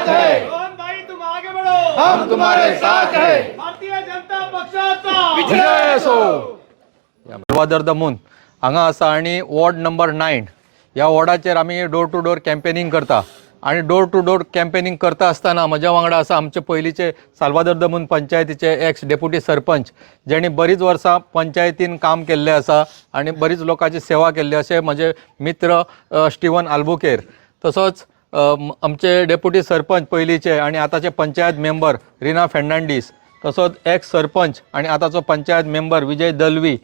साथ है, रोहन भाई तुम आगे बढ़ो, हम तुम्हारे साथ है। भारतीय जनता पक्षाचा विजय असो। सर्वादर दमून हांगा आसा आणि वॉर्ड नंबर 9 ह्या वॉर्डाचेर आमी डोर टू डोर कॅम्पेनिंग करता आणि डोर टू डोर कॅम्पेनिंग करता आसतना म्हज्या वांगडा आसा आमचे पयलींचे साल्वादोर दमून पंचायतीचे एक्स डेप्युटी सरपंच जेणी बरीच वर्सां पंचायतीन काम केल्लें आसा आणि बरीच लोकांची सेवा केल्ली अशे म्हजे मित्र स्टीवन आल्बुकेर। तसोच आमचे डेप्युटी सरपंच पयलींचे आणि आतांचे पंचायत मेंबर रिना फेर्नांडीस, तसोच एक्स सरपंच आणि आतांचो पंचायत मेंबर विजय दलवी,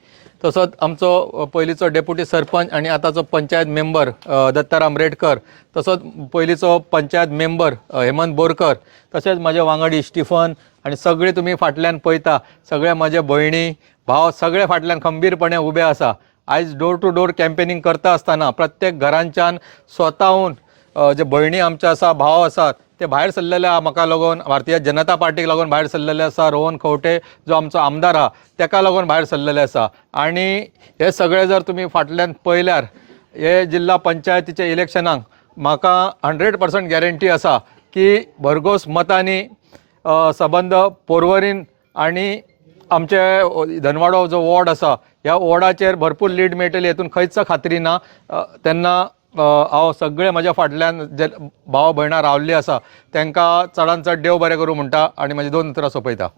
तसोच आमचो पयलींचो डेप्युटी सरपंच आणि आतांचो पंचायत मेंबर दत्ताराम रेडकर, तसोच पयलींचो पंचायत मेंबर हेमंत बोरकर, तशेंच म्हाजे वांगडी स्टीफन आणि सगळे तुमी फाटल्यान पळयता सगळे म्हाजे भयणी भाव सगळे फाटल्यान खंबीरपणे उबे आसा। आयज डोर टू डोर कॅम्पेनिंग करता आसतना प्रत्येक घरांच्यान स्वताहून जे भयणी आमचे आसा भाव आसात ते भायर सरलेले आहा म्हाका लागून, भारतीय जनता पार्टीक लागून भायर सरलेले आसा। रोहन खंवटे जो आमचो आमदार आहा तेका लागून भायर सरलेले आसा आणि हे सगळे जर तुमी फाटल्यान पळयल्यार हे जिल्हा पंचायतीचे इलेक्शनाक म्हाका 100% गॅरंटी आसा की भरघोस मतांनी सबंद पोरवरीन आणि आमचे धनवाडो जो वॉर्ड आसा ह्या वॉर्डाचेर भरपूर लीड मेळटली, हेतून खंयच खात्री ना। तेन्ना हांव सगळे म्हज्या फाटल्यान जे भाव भयणां रावल्लीं आसा तांकां चडांत चड देव बरें करूं म्हणटा आणि म्हजी 2 उतरां सोंपयता।